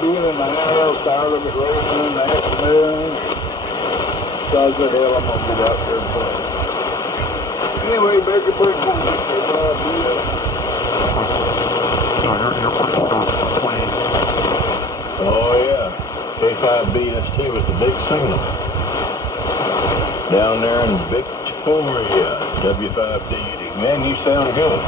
being in the house, tired of it raining in the afternoon. Besides the hell, I'm gonna get out there and play. Anyway, Baker Brick will get their job done. Oh yeah, K5BST with the big signal. Down there in Victoria, W5DD. Man, you sound good.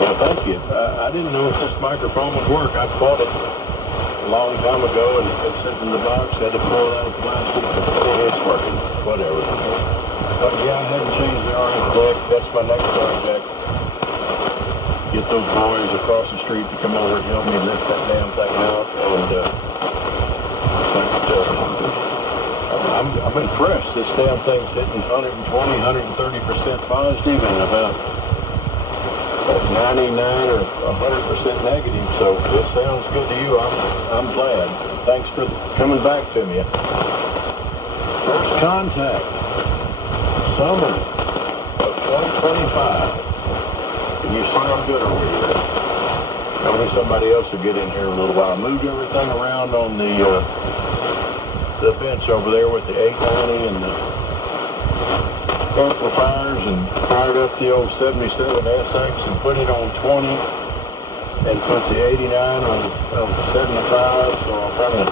Well, thank you. I didn't know if this microphone would work. I bought it a long time ago and it sits in the box. Had to pull it out of plastic, but it's working. Whatever. But yeah, I hadn't changed the RF deck. That's my next project. Get those boys across the street to come over and help me lift that damn thing out. And I'm impressed. This damn thing's hitting 120, 130% positive and about 99 or 100% negative, so it sounds good to you. I'm glad. Thanks for coming back to me. First contact, summer of 2025. Can you sound good over here? Maybe somebody else will get in here in a little while. I moved everything around on the bench over there with the 890 and the amplifiers and fired up the old 77 SX and put it on 20 and put the 89 on 75, so I'm running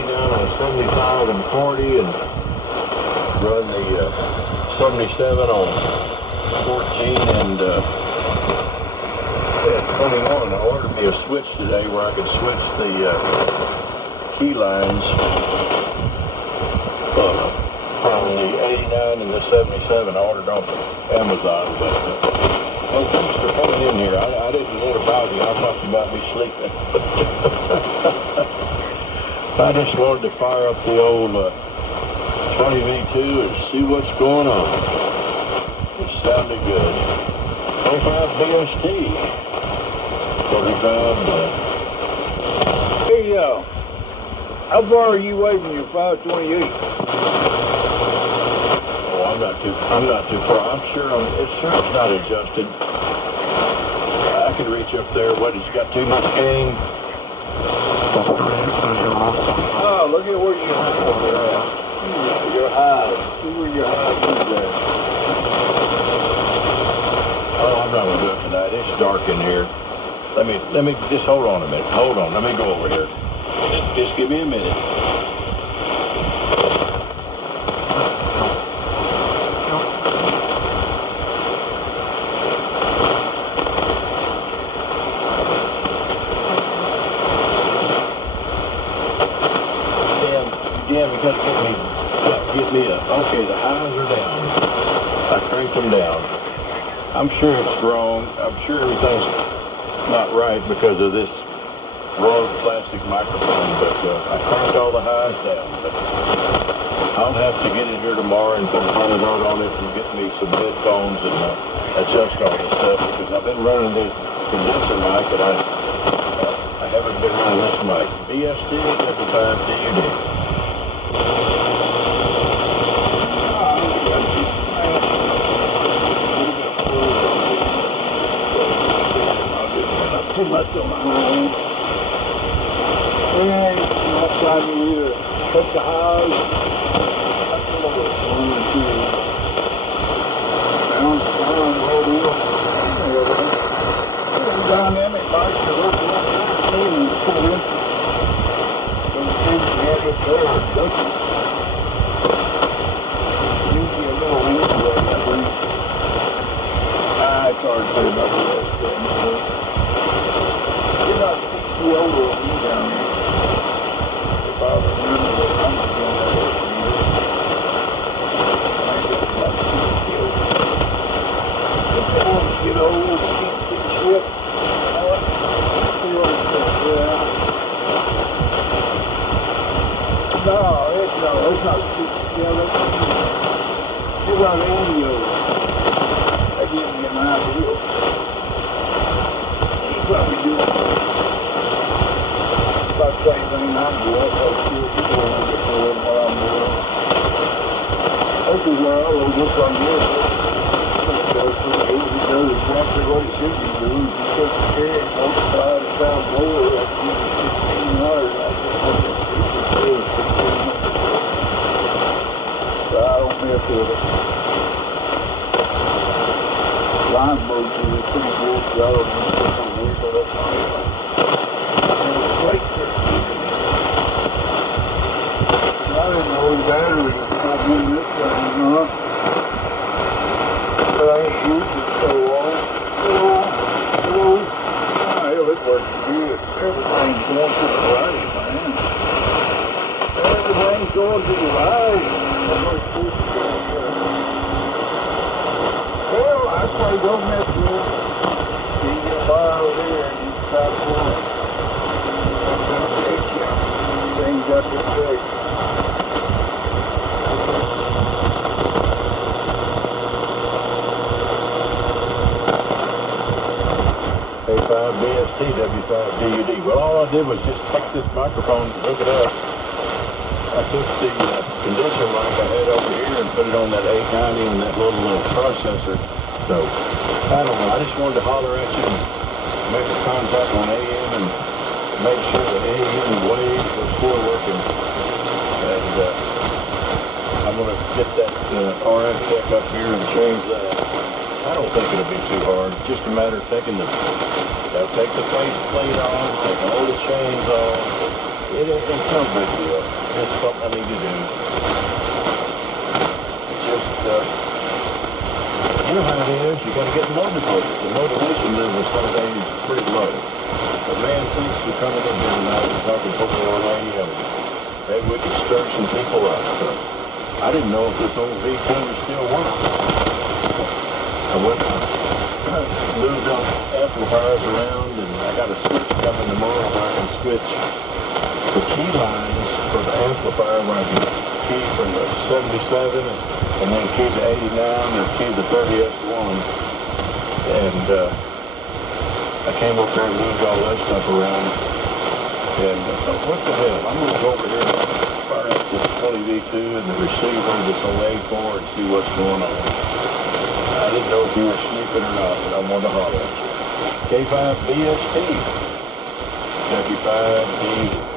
89 on 75 and 40 and run the 77 on 14 and 21. I ordered me a switch today where I could switch the key lines from the 89 and the 77. I ordered off Amazon, but well, thanks for coming in here. I didn't want to bother you. I thought you might be sleeping. I just wanted to fire up the old 20V2 and see what's going on. It sounded good. 05BST. 35. Hey, how far are you away from your 528? I'm not too far. I'm sure it's not adjusted. I could reach up there. What, it's got too much gain? Oh, look at where you're at. Your high. See where your high is at. Oh, I'm not gonna do it tonight. It's dark in here. Let me just hold on a minute. Hold on. Let me go over here. Just give me a minute. Damn, you gotta get me okay, the highs are down. I cranked them down. I'm sure it's wrong. I'm sure everything's not right because of this wrong plastic microphone, but I cranked all the highs down. But I'll have to get in here tomorrow and put a $100 on it and get me some headphones and adjust all this stuff because I've been running this condenser mic and I haven't been running this mic. BST every time DUD. Too much on my mind. And last time you either cut the highs, that's a little bit one or two. Down the whole deal. Dynamic bikes are working like that. And pull in. Those things you have up there are ducky. Usually a little anyway, I think. It's hard to say about the rest of them. You're about 60 over on me down here. If I remember what I'm doing that yesterday. I think it's about 60 over. If they want to get old, keep shit. No, it's not 60. Yeah, it's about 80 over. That gives me an idea. Probably do about the same thing I'm doing. So people will get to what I'm doing. This is where I will look on this. does exactly what it should be doing. It's just carrying multiply the pound more, that's giving 1,600. I just want to do it. So I don't mess with it. Line boats are pretty good, so I don't need to put no weight on it. And it's great for I didn't know the battery was not doing this thing, huh? But I ain't used it so long. Hell, it works good. Everything's going to the right, man. Everything's going to the right. Well, I say don't mess with it. You get a bar over there and you try to pull it. That's going to take you. Things got to take. A5BST, W5DUD. Well, all I did was just take this microphone and hook it up. I took the condenser mic I had over here and put it on that 890 and that little processor. So, I don't know, I just wanted to holler at you and make a contact on AM and make sure that AM waves was still working. And I'm going to get that RF tech up here and change that. I don't think it'll be too hard. Just a matter of taking take the face plate off, take all the chains off. It's no big deal. It's something I need to do. Just, you know how it is. You got to get motivated. The motivation level some days is pretty low. But man, thanks for coming in here tonight and talking to me on radio. Maybe we could stir some people up. I didn't know if this old V-tuner still works. I went moved on amplifiers around, and I got a switch coming tomorrow where I can switch the key lines for the amplifier where I can key from the 77 and then key to 89 or key to 30S1. And I came up there and moved all that stuff around. And I thought, what the hell? I'm going to go over here and fire up this 20V2 and the receiver that's on A4 and see what's going on. I didn't know if you were sleeping or not, but I wanted to holler at you. K5BST, W5D.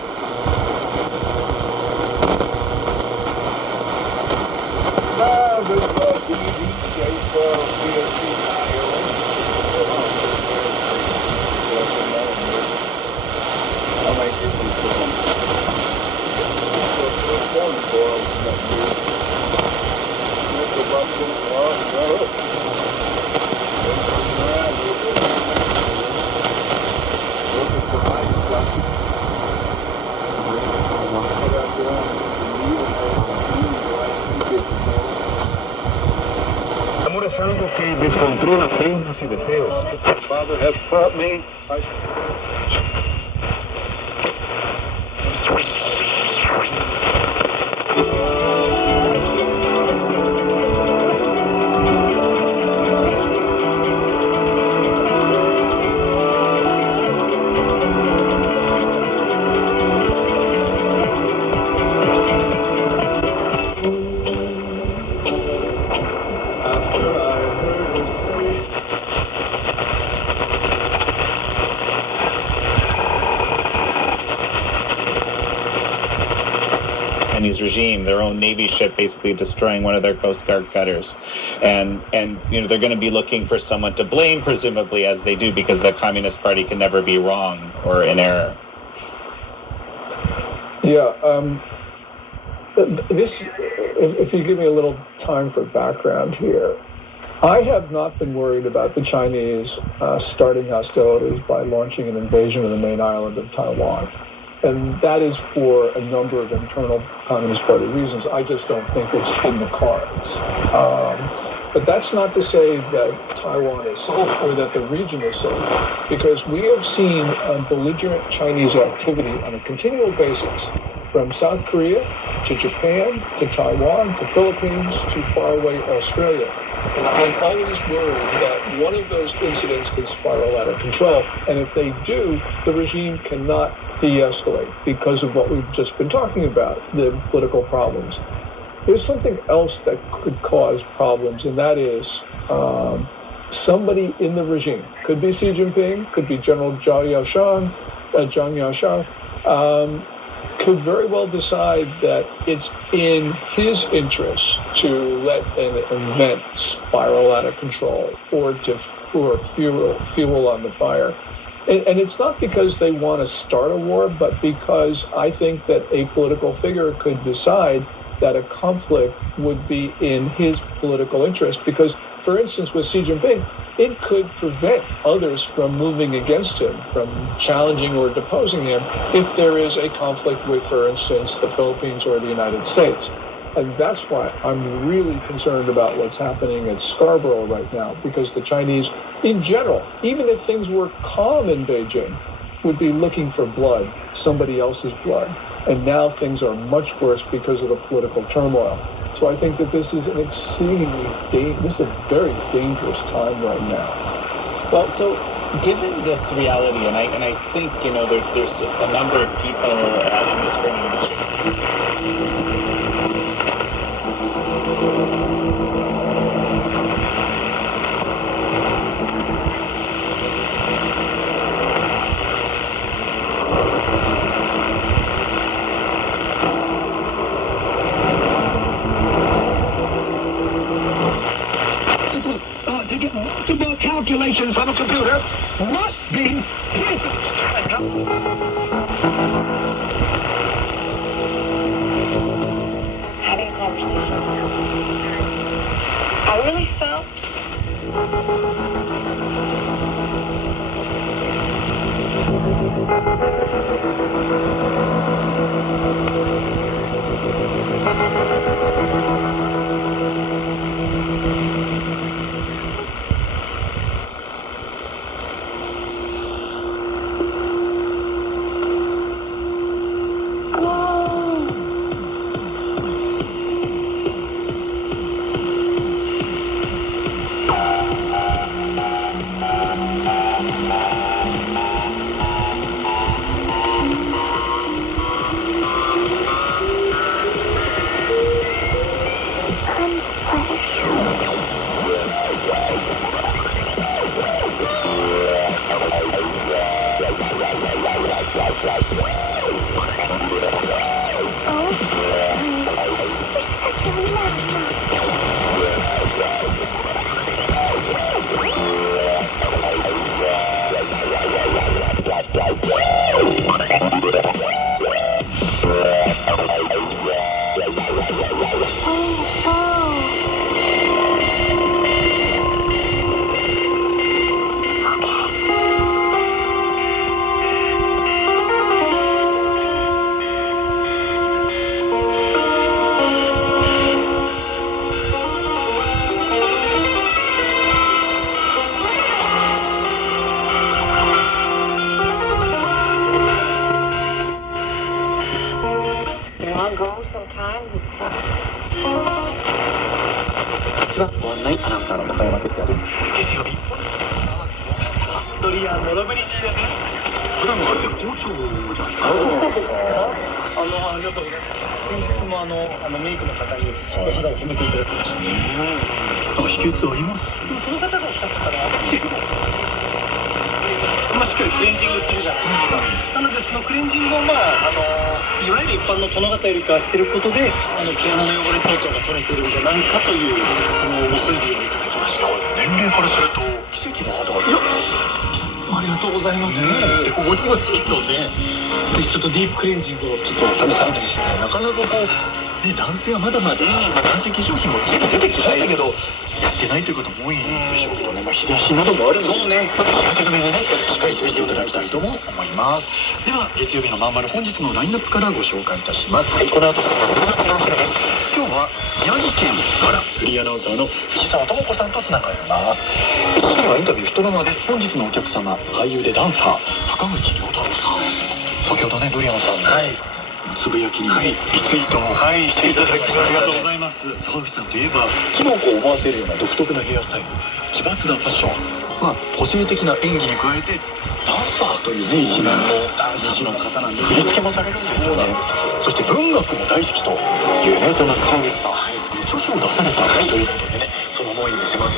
Amor es algo que descontrola penas y deseos. Father has taught me. Regime, their own Navy ship basically destroying one of their Coast Guard cutters. And you know, they're going to be looking for someone to blame, presumably, as they do, because the Communist Party can never be wrong or in error. Yeah, if you give me a little time for background here, I have not been worried about the Chinese starting hostilities by launching an invasion of the main island of Taiwan. And that is for a number of internal Communist Party reasons. I just don't think it's in the cards. But that's not to say that Taiwan is safe or that the region is safe, because we have seen belligerent Chinese activity on a continual basis, from South Korea to Japan to Taiwan to Philippines to faraway Australia. And I'm always worried that one of those incidents could spiral out of control. And if they do, the regime cannot de-escalate because of what we've just been talking about, the political problems. There's something else that could cause problems, and that is somebody in the regime, could be Xi Jinping, could be General Zhang Yaoshan, could very well decide that it's in his interest to let an event spiral out of control or to pour fuel on the fire. And it's not because they want to start a war, but because I think that a political figure could decide that a conflict would be in his political interest. Because, for instance, with Xi Jinping, it could prevent others from moving against him, from challenging or deposing him, if there is a conflict with, for instance, the Philippines or the United States. And that's why I'm really concerned about what's happening at Scarborough right now, because the Chinese, in general, even if things were calm in Beijing, would be looking for blood, somebody else's blood. And now things are much worse because of the political turmoil. So I think that this is an this is a very dangerous time right now. Well, so given this reality, and I think there's a number of people in this industry. The calculations on a computer must be having a conversation. I really felt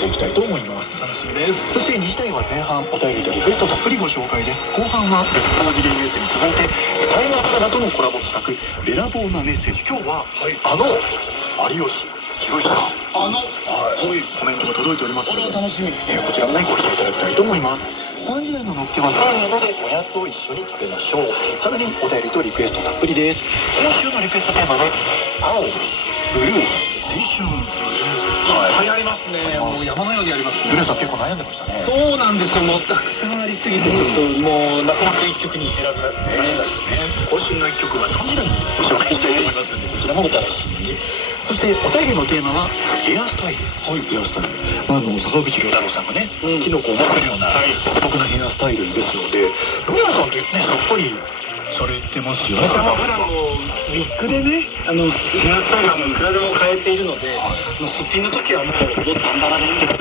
ていきたいと思います。楽しみです。そして2時台は前半お便りとリクエストたっぷりご紹介です。後半は別の次元ニュースに続いてタイガーカナダとのコラボ企画べらぼうなメッセージ。今日は、有吉弘行さんコメントが届いておりますので、楽しみですね。こちらもねご視聴いただきたいと思います。3時台ののっけは3位のでおやつを一緒に食べましょう。さらにお便りとリクエストたっぷりです。今週のリクエストテーマは青ブルー青春。流行りますね。もう山のようにあります。ブルーさん結構悩んでましたね。そうなんですよ。もうたくさんありすぎてちょっともうなかなか一曲に選べましたね。今週の一曲は3時台にご紹介したいと思いますので、こちらもお楽しみに。そしてお便りのテーマはヘアスタイル。ヘアスタイル。坂口龍太郎さんがね、キノコを持ってるような独特なヘアスタイルですので、ローラさんとねさっぱりされてますよね。私は普段もウィッグでね、ヘアスタイルはいくらでも変えているので、もうすっぴんの時はもうバンバラでいいんです。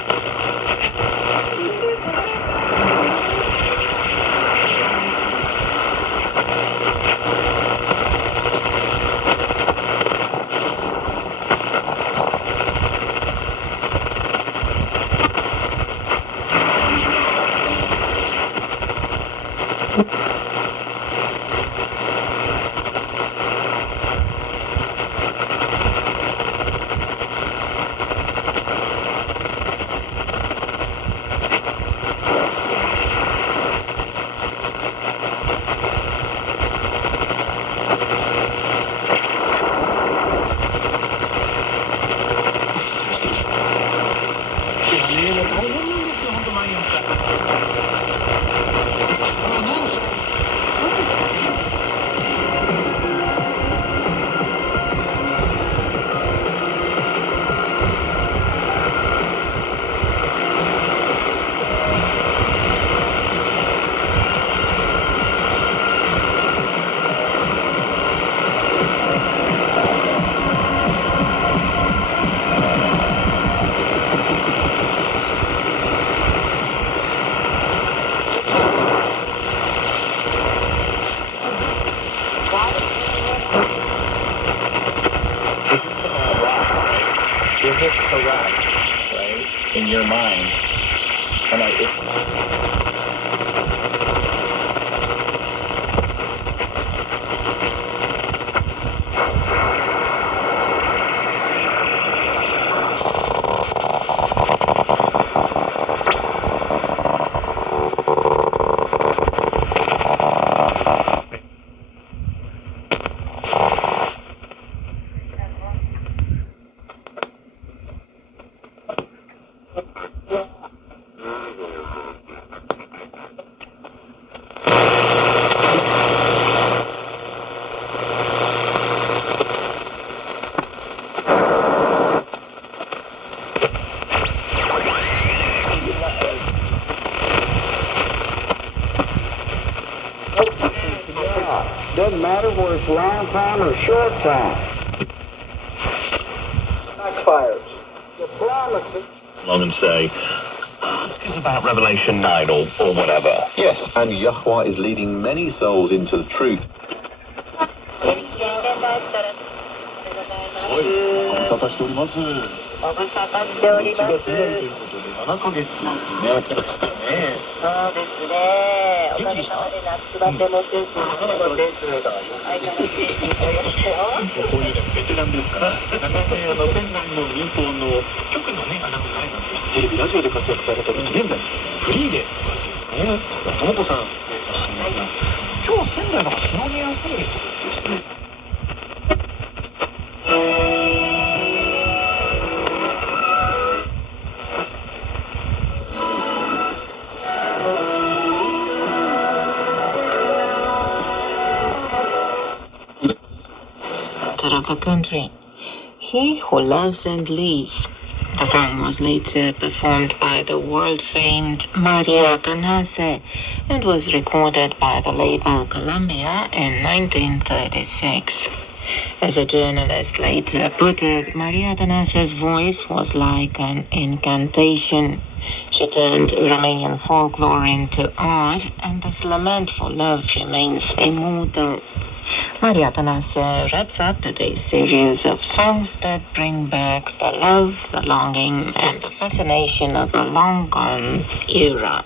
Is it correct, right, in your mind? And Doesn't matter whether it's long time or short time. Backfires. The promises. Long and say, this is about Revelation 9 or whatever. Yes, and Yahweh is leading many souls into the truth. ご無沙汰しております。ご無沙汰しております。7ヶ月ね、そうですね。おかげさまで夏バテもせず、そうです。こういうね、ベテランですから、なかなか県内の民放の局のね、アナウンサーなんです。テレビ、ラジオで活躍された時、現在、フリーで活躍ね。ともこさん、今日仙台の篠宮ホールですね。Of a country. He who loves and leaves. The song was later performed by the world-famed Maria Canase and was recorded by the label Columbia in 1936. As a journalist later put it, Maria Canase's voice was like an incantation. She turned Romanian folklore into art, and this lament for love remains immortal. Maria Tanase wraps up today's series of songs that bring back the love, the longing, and the fascination of a long-gone era.11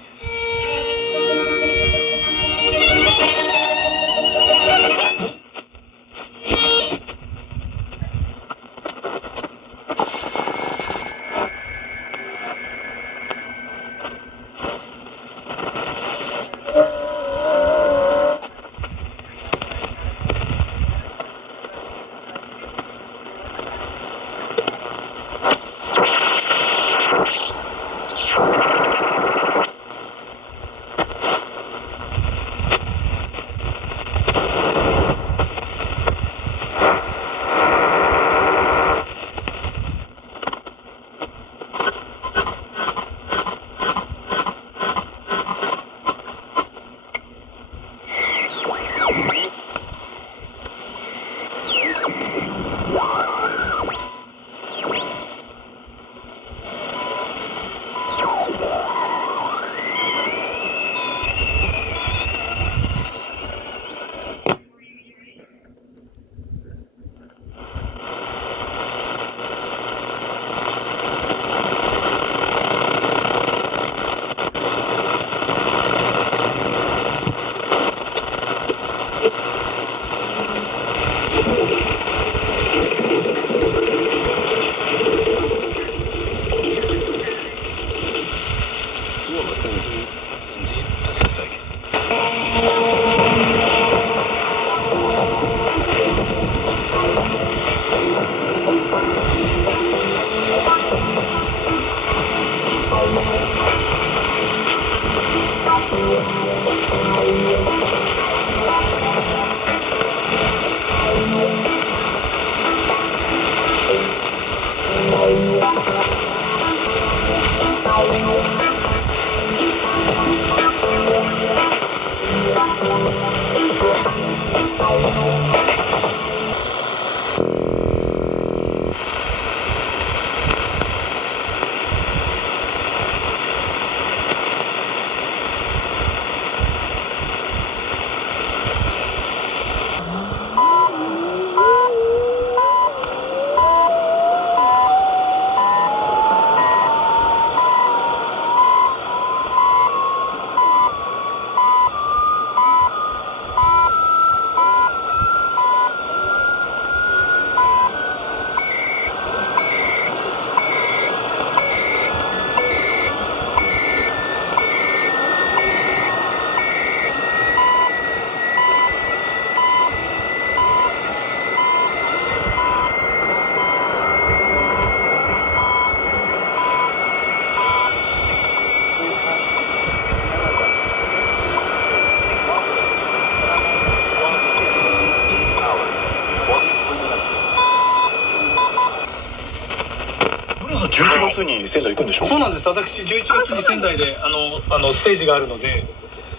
月に仙台行くんでしょ。そうなんです。私11月に仙台でステージがあるので、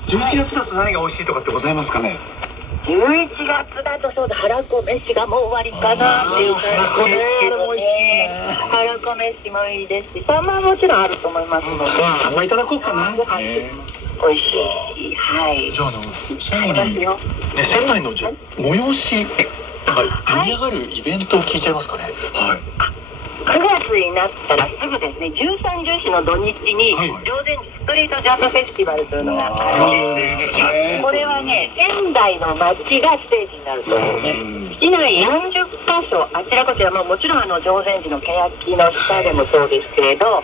11月だと何が美味しいとかってございますかね。11月だとそうだ、はらこ飯がもう終わりかなっていう感じですけどね。はらこ飯もいいですし、サンマはもちろんあると思いますので、サンマいただこうかな。ご飯美味しい。はい。じゃあ仙台のじゃ催し、盛り上がるイベントを聞いちゃいますかね。はい。9月になったらすぐですね、13、14の土日に常禅寺ストリートジャズフェスティバルというのがあるんです。これはね、仙台の街がステージになるというね、市内40カ所あちらこちら、もちろん常禅寺の欅の下でもそうですけれど、あ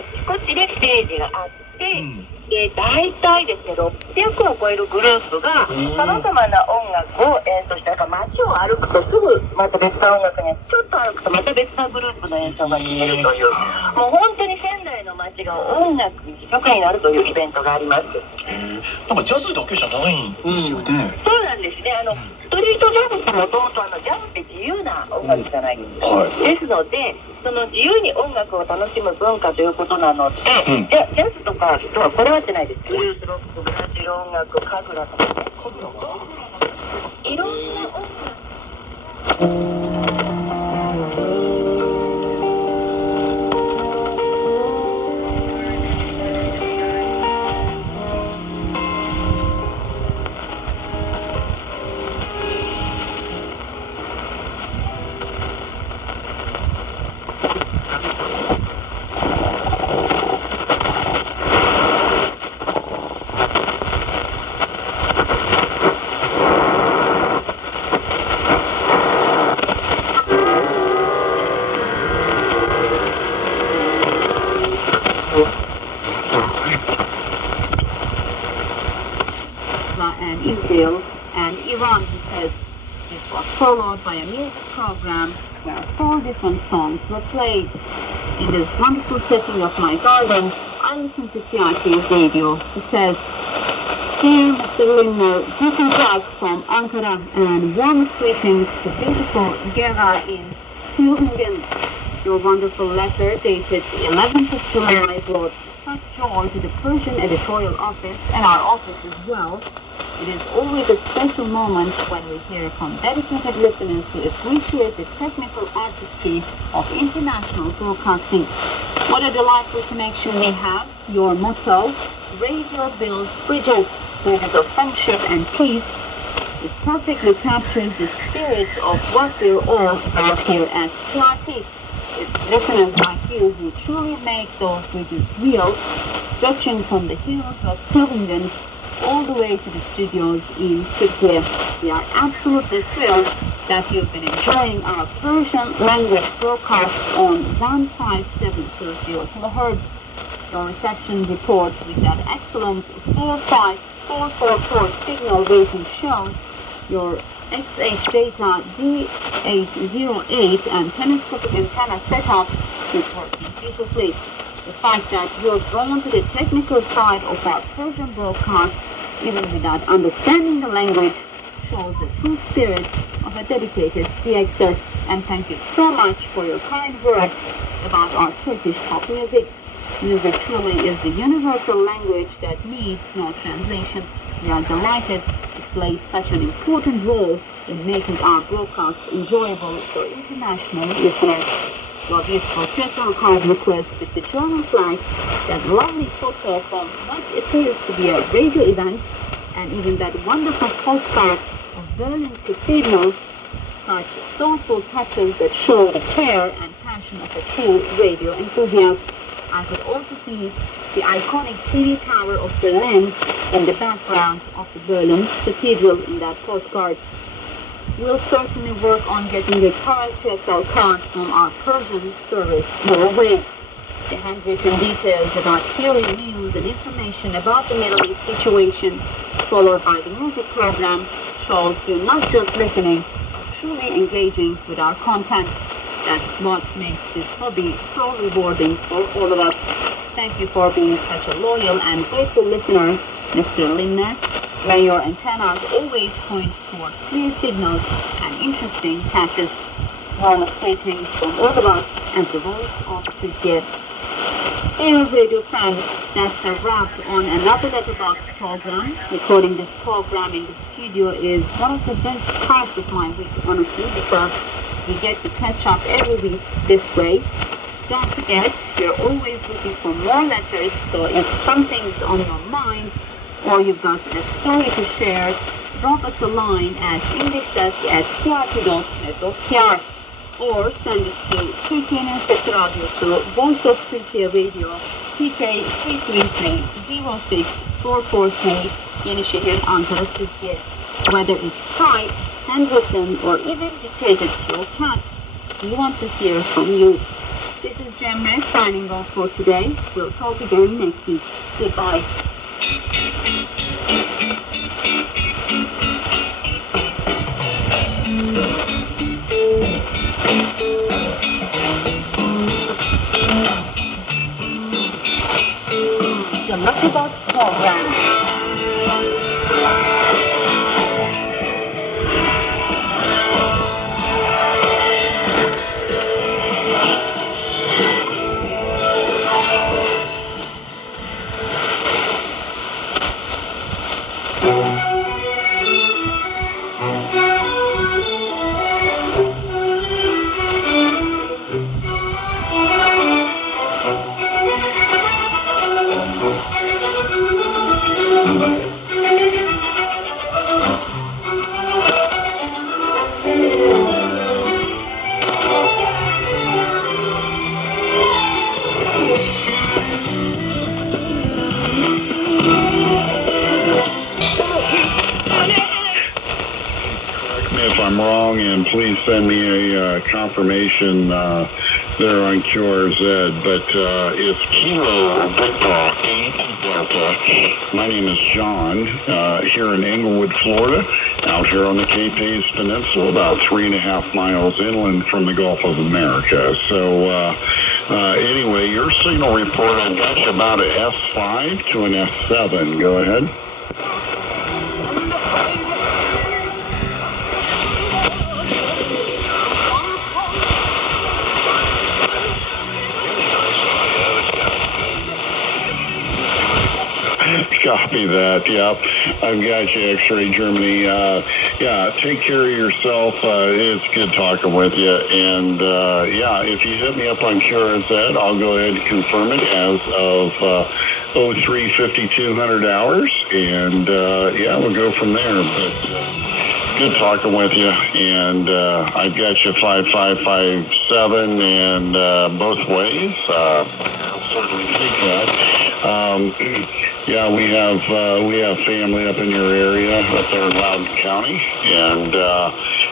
ちこちでステージがあって、大体ですね、600を超えるグループがさまざまな音楽を演奏して、街を歩くとすぐまた別な音楽に、ちょっと歩くとまた別なグループの演奏が聴けるという、もう本当に仙台の街が音楽一色になるというイベントがあります。なんかジャズだけじゃないんですよね。そうなんですね。ストリートジャズってもともとジャズって自由な音楽じゃないですか。ですので、その自由に音楽を楽しむ文化ということなので、ジャズとかとはこれはってないです。ブルースロック、ブラジル音楽、カグラとかね、いろんな音楽。and Israel and Iran, he says this was followed by a music program where 4 different songs were played. In this wonderful setting of my garden, I listen to CRT's radio. He says, "Dear Mr. Lindner, greeting back from Ankara and warm greetings to beautiful Gera in Thüringen. Your wonderful letter dated the 11th of July brought such joy to the Persian editorial office and our office as well. It is always a special moment when we hear from dedicated listeners who appreciate the technical artistry of international broadcasting. What a delightful connection we have. Your motto, radio builds bridges of friendship and peace, it perfectly captures the spirit of what we're all about here at CRT. It's listeners like you who truly make those bridges real, stretching from the hills of Thüringen all the way to the studios in Turkey. We are absolutely thrilled that you've been enjoying our Persian language broadcast on 15730 kHz. Your reception report with that excellent 45444 signal rating shows your XH data D808 and telescopic antenna setup is working beautifully. The fact that you're drawn to the technical side of our Persian broadcast, even without understanding the language, shows the true spirit of a dedicated DXer. And thank you so much for your kind words about our Turkish pop music. Music truly is the universal language that needs no translation. We are delighted it plays such an important role in making our broadcasts enjoyable for international listeners. Your beautiful personal card request with the German flag, that lovely photo from what appears to be a radio event, and even that wonderful postcard of Berlin Cathedral, such soulful touches that show the care and passion of a true radio enthusiast. I could also see the iconic TV tower of Berlin in the background of the Berlin Cathedral in that postcard. We'll certainly work on getting a current PSL card from our Persian service your way. The handwritten details about hearing news and information about the Middle East situation, followed by the music program, shows you not just listening, but truly engaging with our content. That's what makes this hobby so rewarding for all of us. Thank you for being such a loyal and grateful listener, Mr. Lindner. Where your antennas always point towards clear signals and interesting catches. Warm greetings from all of us and the voice of Turkey. Dear radio fans, that's a wrap on another Letterbox program. Recording this program in the studio is one of the best parts of my week, honestly, because we get to catch up every week this way. Don't forget, we're always looking for more letters, so if something's on your mind or you've got a story to share, drop us a line at indexdesk@crt.net.kr or send it to Türkiye'nin Sesi Radyosu, Voice of Turkey Radio, PK 333-06443, Yenişehir, Ankara, Türkiye. Whether it's typed, handwritten, or even dictated to your cat, we want to hear from you. This is Cemre signing off for today. We'll talk again next week. Goodbye. The Letterbox program. If I'm wrong, and please send me a confirmation there on QRZ, but it's Kilo Victor 8 Delta. My name is John, here in Englewood, Florida, out here on the Cape Hayes Peninsula, about 3.5 miles inland from the Gulf of America. So anyway, your signal report, I've got you about an S5 to an S7. Go ahead. Copy that. Yep, I've got you, X-Ray Germany. Yeah, take care of yourself. It's good talking with you. And yeah, if you hit me up on QRZ, I'll go ahead and confirm it as of 03:5200 hours. And yeah, we'll go from there. But good talking with you. And I've got you 5557 and both ways. I'll certainly take that. Yeah, we have family up in your area, up there in Loudoun County, and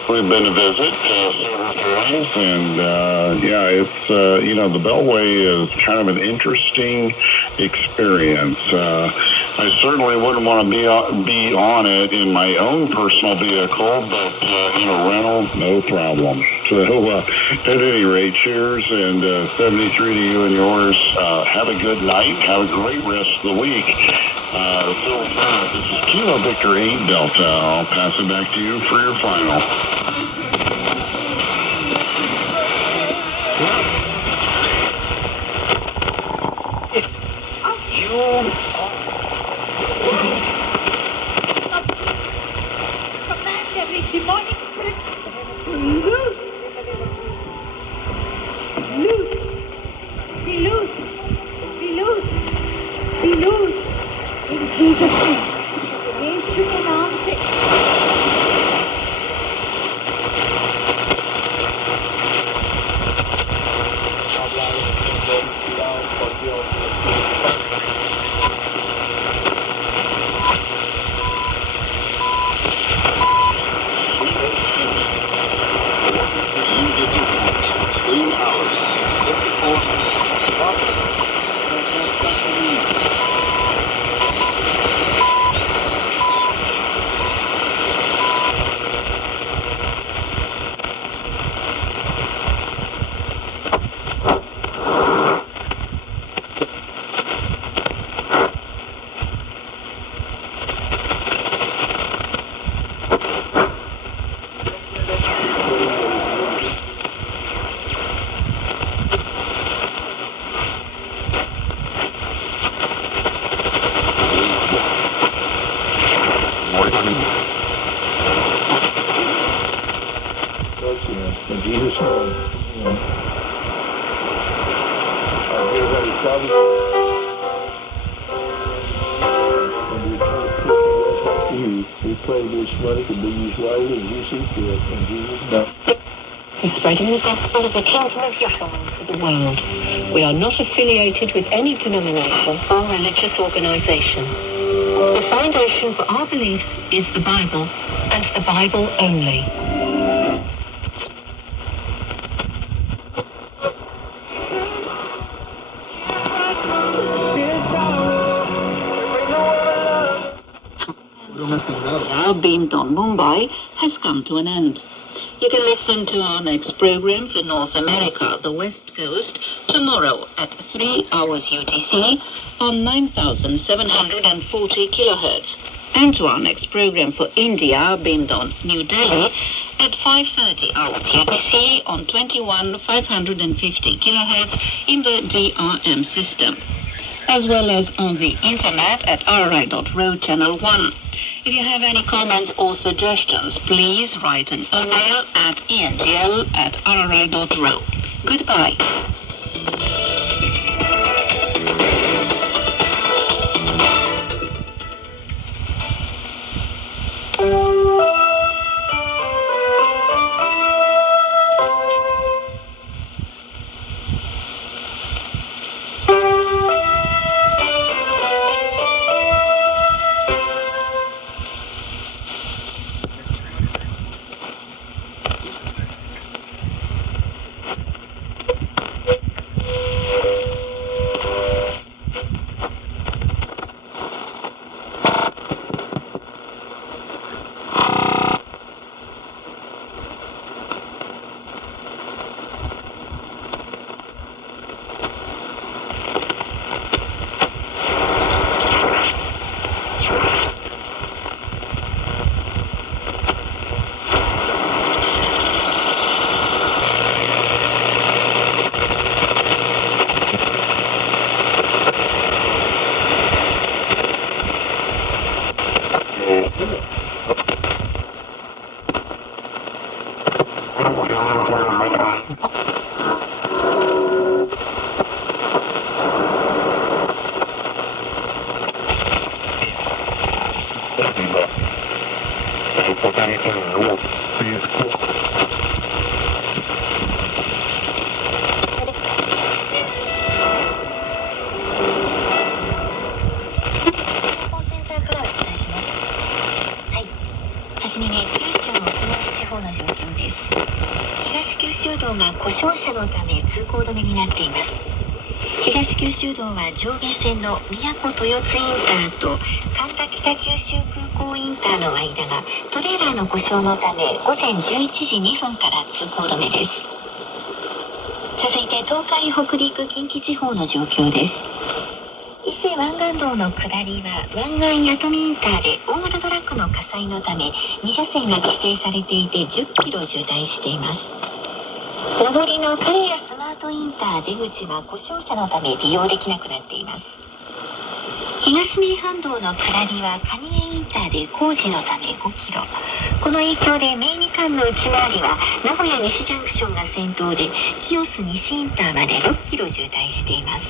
we've been to visit several times. And yeah, it's the Beltway is kind of an interesting experience. I certainly wouldn't want to be on it in my own personal vehicle, but in a rental, no problem. So at any rate, cheers, and 73 to you and yours. Have a good night. Have a great rest of the week. So this is Kilo Victor 8 Delta. I'll pass it back to you for your final. Command every demonic spirit to loose. Loose. Be loose. Be loose. Be loose. In Jesus' name. यीशु के नाम से. In Jesus' name. We pray this money can be used wisely as you see fit. In Jesus' name. We're spreading the gospel of the kingdom of Yahweh to the world. We are not affiliated with any denomination or religious organization. The foundation for our beliefs is the Bible, and the Bible only. Now beamed on Mumbai has come to an end. You can listen to our next program for North America, the West Coast, tomorrow at 3 hours UTC on 9,740 kilohertz. And to our next program for India, beamed on New Delhi at 5:30 hours UTC on 21,550 kilohertz in the DRM system, as well as on the internet at RRI.Ro Channel 1. If you have any comments or suggestions, please write an email at engl@rri.ro. Goodbye. 答えたのを故障車のため通行止めになっています。東九州道は上下線の宮古豊津インターと神田北九州空港インターの間がトレーラーの故障のため午前11時2分から通行止めです。続いて東海北陸近畿地方の状況です。伊勢湾岸道の下りは湾岸弥富インターで大型トラックの火災のため2車線が規制されていて10キロ渋滞しています。上りの刈谷スマートインター出口は故障車のため利用できなくなっています。東名阪道の下りは蟹江インターで工事のため5キロ。この影響で名二間の内回りは名古屋西ジャンクションが先頭で清須西インターまで6キロ渋滞しています。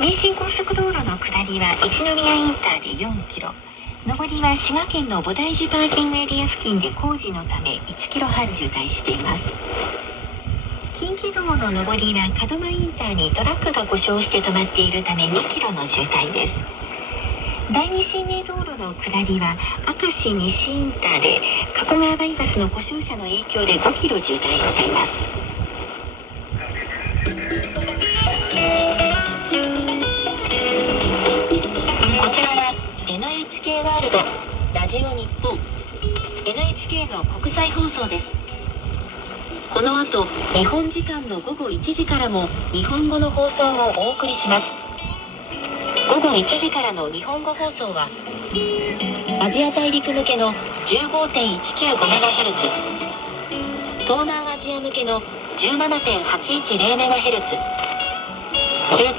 名神高速道路の下りは一宮インターで4キロ。上りは滋賀県の菩提寺パーキングエリア付近で工事のため1キロ半渋滞しています。近畿道の上りは門真インターにトラックが故障して止まっているため2キロの渋滞です。第二新名道路の下りは明石西インターで加古川バイパスの故障車の影響で5キロ渋滞しています。NHK ワールドラジオ日本 NHK の国際放送です。この後日本時間の午後1時からも日本語の放送をお送りします。午後1時からの日本語放送はアジア大陸向けの 15.195MHz、 東南アジア向けの 17.810MHz、 中東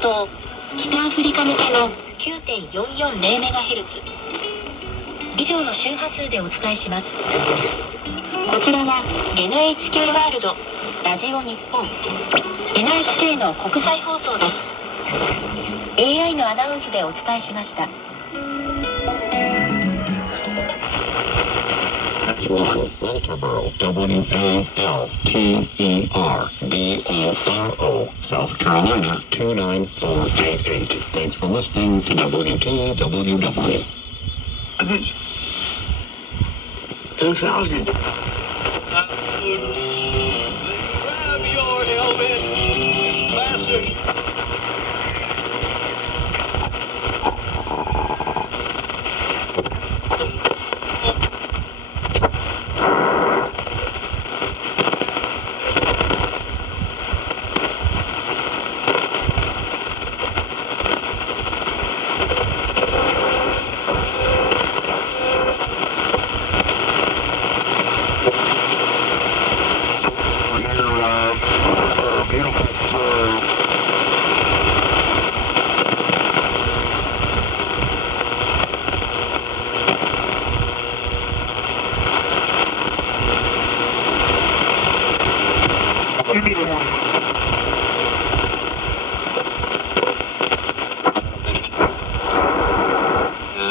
北アフリカ向けの 9.440MHz 以上の周波数でお伝えします。こちらは NHK ワールドラジオ日本 NHK の国際放送です。 AI のアナウンスでお伝えしました。Walterboro, W-A-L-T-E-R-B-O-R-O, South Carolina 29488. Thanks for listening to WTWW. 2000. Grab your helmet, fasten.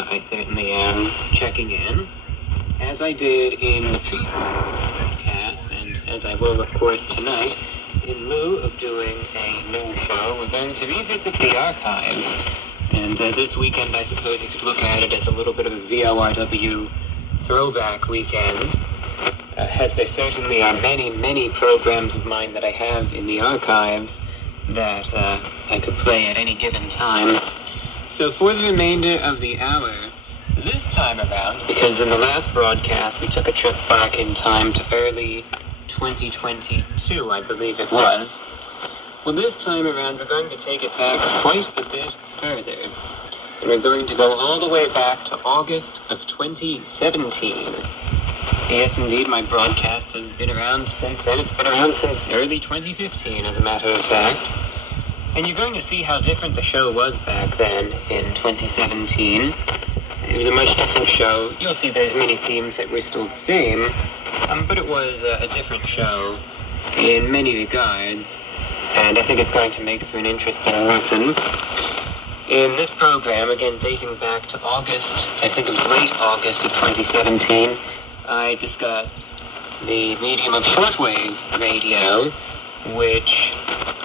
I certainly am checking in, as I did in the previous broadcast, and as I will, of course, tonight. In lieu of doing a new show, we're going to revisit the archives. And this weekend, I suppose you could look at it as a little bit of a VORW throwback weekend, as there certainly are many, many programs of mine that I have in the archives that I could play at any given time. So for the remainder of the hour, this time around, because in the last broadcast we took a trip back in time to early 2022, I believe it was. Well, this time around we're going to take it back quite a bit further. And we're going to go all the way back to August of 2017. Yes, indeed, my broadcast has been around since then. It's been around since early 2015, as a matter of fact. And you're going to see how different the show was back then in 2017. It was a much different show. You'll see there's many themes that were still the same, but it was a different show in many regards. And I think it's going to make for an interesting listen. In this program, again dating back to August, I think it was late August of 2017, I discussed the medium of shortwave radio, which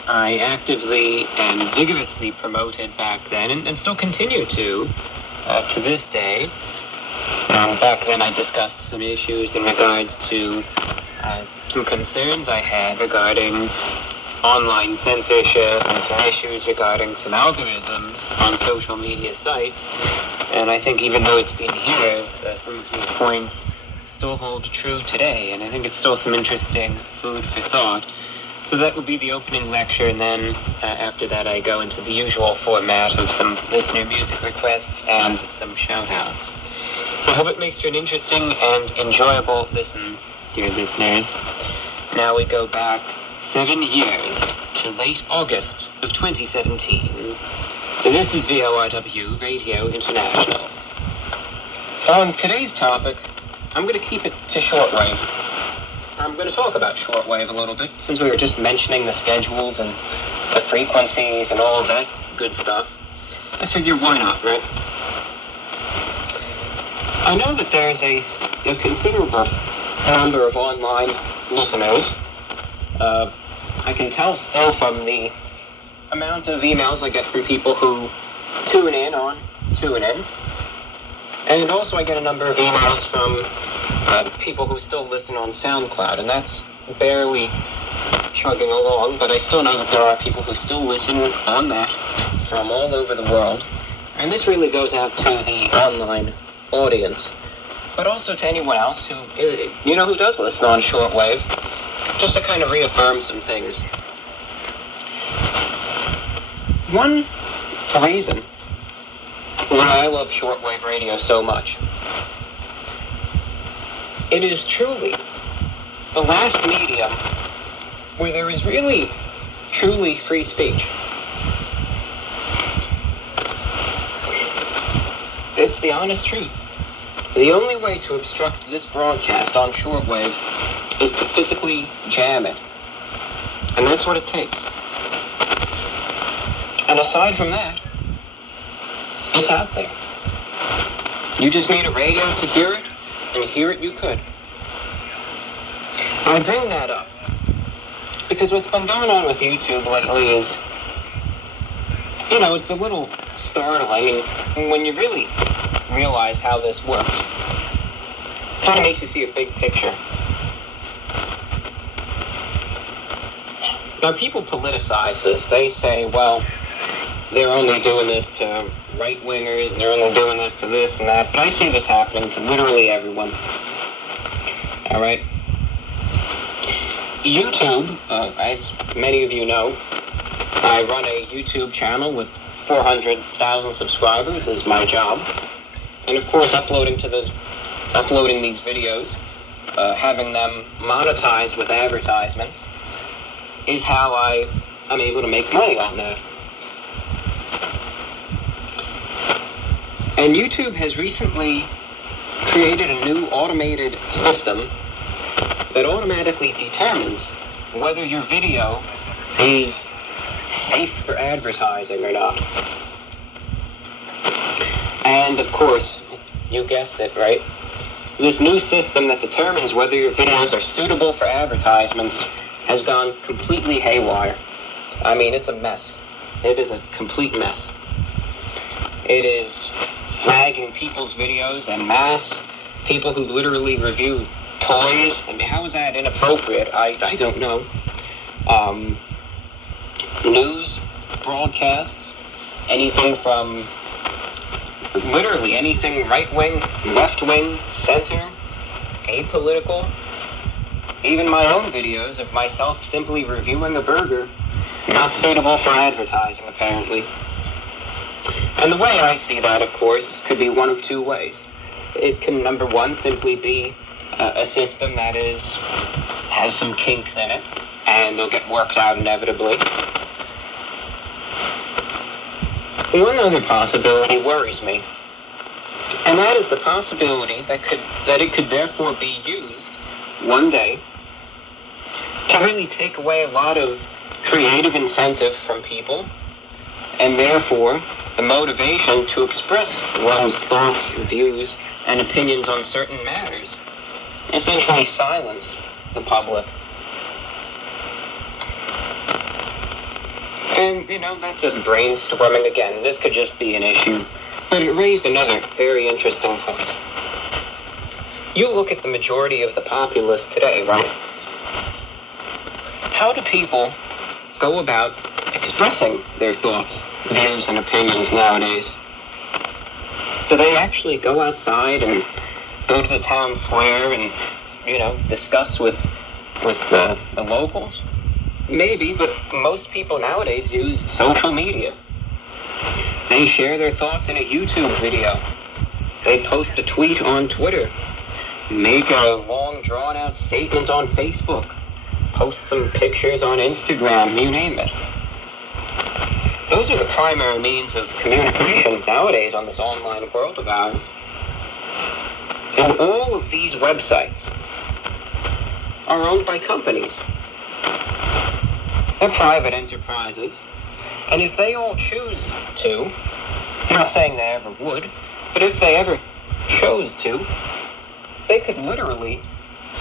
I actively and vigorously promoted back then, and still continue to this day. Back then I discussed some issues in regards to some concerns I had regarding online censorship and some issues regarding some algorithms on social media sites. And I think even though it's been years, some of these points still hold true today, and I think it's still some interesting food for thought. So that will be the opening lecture, and then after that I go into the usual format of some listener music requests and some shout-outs. So I hope it makes for an interesting and enjoyable listen, dear listeners. Now we go back 7 years to late August of 2017. So this is VORW Radio International. On today's topic, I'm going to keep it to shortwave. I'm going to talk about shortwave a little bit, since we were just mentioning the schedules and the frequencies and all of that good stuff. I figure, why not, right? I know that there's a considerable number of online listeners. I can tell still from the amount of emails I get from people who tune in. And also I get a number of emails from people who still listen on SoundCloud, and that's barely chugging along, but I still know that there are people who still listen on that from all over the world. And this really goes out to the online audience, but also to anyone else who does listen on shortwave, just to kind of reaffirm some things. One reason why I love shortwave radio so much, it is truly the last medium where there is really, truly free speech. It's the honest truth. The only way to obstruct this broadcast on shortwave is to physically jam it. And that's what it takes. And aside from that, it's out there. You just need a radio to hear it, and hear it you could. I bring that up because what's been going on with YouTube lately is, it's a little startling when you really realize how this works. It kind of makes you see a big picture. Now, people politicize this. They say, well, they're only doing this to right-wingers, and they're only doing this to this and that. But I see this happening to literally everyone. All right? YouTube, as many of you know, I run a YouTube channel with 400,000 subscribers is my job. And of course, uploading these videos, having them monetized with advertisements, is how I'm able to make money on that. And YouTube has recently created a new automated system that automatically determines whether your video is safe for advertising or not. And of course, you guessed it, right? This new system that determines whether your videos are suitable for advertisements has gone completely haywire. I mean, it's a mess. It is a complete mess. It is flagging people's videos en masse, people who literally review toys. I mean, how is that inappropriate? I don't know. News broadcasts, anything from literally anything right-wing, left-wing, center, apolitical, even my own videos of myself simply reviewing a burger, not suitable for advertising, apparently. And the way I see that, of course, could be one of two ways. It can, number one, simply be a system that has some kinks in it, and they'll get worked out inevitably. One other possibility worries me, and that is the possibility that it could therefore be used one day to really take away a lot of creative incentive from people and therefore the motivation to express one's thoughts, views, and opinions on certain matters. Essentially silence the public. And, that's just brainstorming again. This could just be an issue. But it raised another very interesting point. You look at the majority of the populace today, right? How do people go about expressing their thoughts, views, and opinions nowadays? Do they actually go outside and go to the town square and, discuss with the locals? Maybe, but most people nowadays use social media. They share their thoughts in a YouTube video. They post a tweet on Twitter. Make a long, drawn-out statement on Facebook. Post some pictures on Instagram, you name it. Those are the primary means of communication nowadays on this online world of ours. And all of these websites are owned by companies. They're private enterprises, and if they all choose to, I'm not saying they ever would, but if they ever chose to, they could literally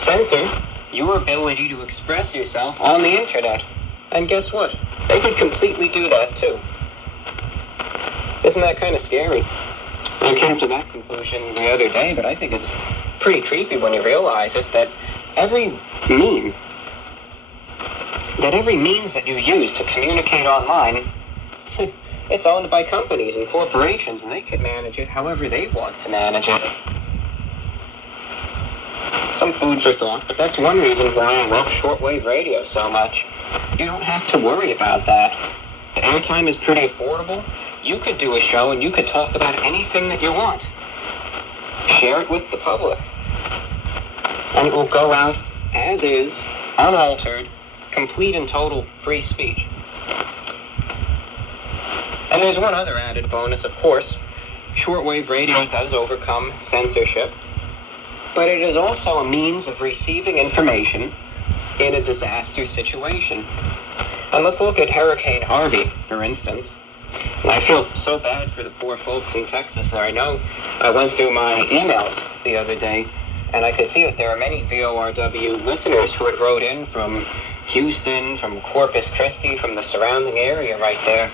censor your ability to express yourself on the internet. And guess what? They could completely do that too. Isn't that kind of scary? I came to that conclusion the other day, but I think it's pretty creepy when you realize it, that every means that you use to communicate online, it's owned by companies and corporations, and they can manage it however they want to manage it. Some food for thought, but that's one reason why I love shortwave radio so much. You don't have to worry about that. The airtime is pretty affordable. You could do a show and you could talk about anything that you want. Share it with the public. And it will go out as is, unaltered, complete and total free speech. And there's one other added bonus, of course. Shortwave radio does overcome censorship, but it is also a means of receiving information in a disaster situation. And let's look at Hurricane Harvey, for instance. And I feel so bad for the poor folks in Texas there. I know I went through my emails the other day, and I could see that there are many VORW listeners who had wrote in from Houston, from Corpus Christi, from the surrounding area right there.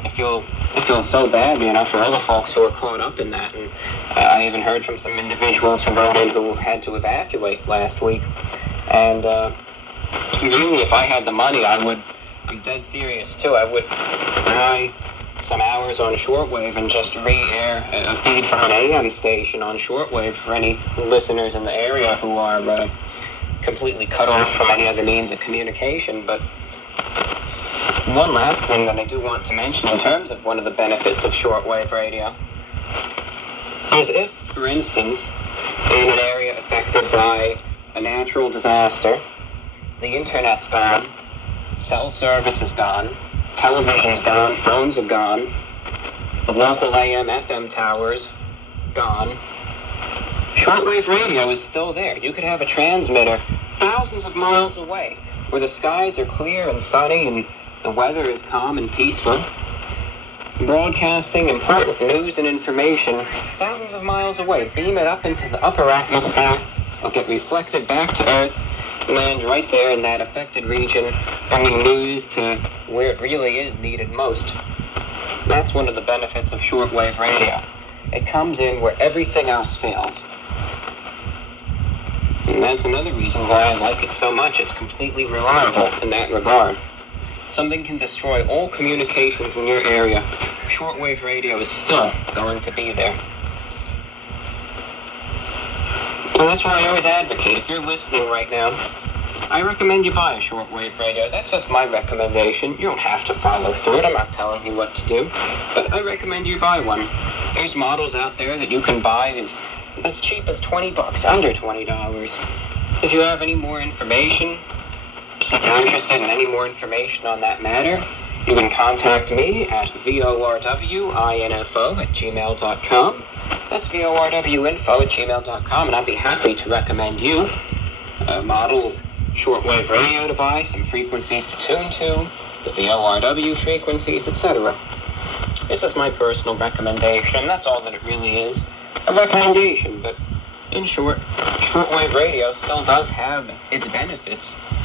I feel so bad, for all the folks who are caught up in that. And I even heard from some individuals who wrote in who had to evacuate last week. And really, if I had the money, I'm dead serious too, I would buy some hours on shortwave and just re-air a feed from an AM station on shortwave for any listeners in the area who are completely cut off from any other means of communication. But one last thing that I do want to mention in terms of one of the benefits of shortwave radio is if, for instance, in an area affected by a natural disaster, the internet's gone, cell service is gone, television's gone, phones are gone, the local AM, FM towers gone, shortwave radio is still there. You could have a transmitter thousands of miles away where the skies are clear and sunny and the weather is calm and peaceful, broadcasting important news and information thousands of miles away. Beam it up into the upper atmosphere, it'll get reflected back to Earth, land right there in that affected region, bringing news to where it really is needed most. That's one of the benefits of shortwave radio. It comes in where everything else fails. And that's another reason why I like it so much. It's completely reliable in that regard. Something can destroy all communications in your area. Shortwave radio is still going to be there. And that's why I always advocate, if you're listening right now, I recommend you buy a shortwave radio. That's just my recommendation. You don't have to follow through it. I'm not telling you what to do. But I recommend you buy one. There's models out there that you can buy as cheap as $20, under $20. If you have any more information, if you're interested in any more information on that matter, you can contact me at vorwinfo@gmail.com. That's vorwinfo@gmail.com, and I'd be happy to recommend you a model of shortwave radio to buy, some frequencies to tune to, with the ORW frequencies, etc. It's just my personal recommendation. That's all that it really is. A recommendation, but in short, shortwave radio still does have its benefits,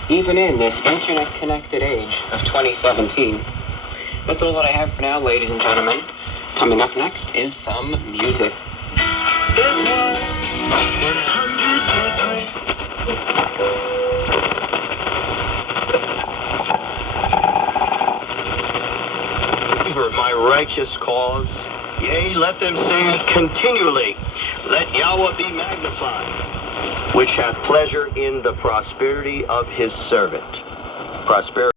even in this internet-connected age of 2017. That's all that I have for now, ladies and gentlemen. Coming up next is some music. For my righteous cause, yea, let them say continually, let Yahweh be magnified, which hath pleasure in the prosperity of his servant. Prosperity.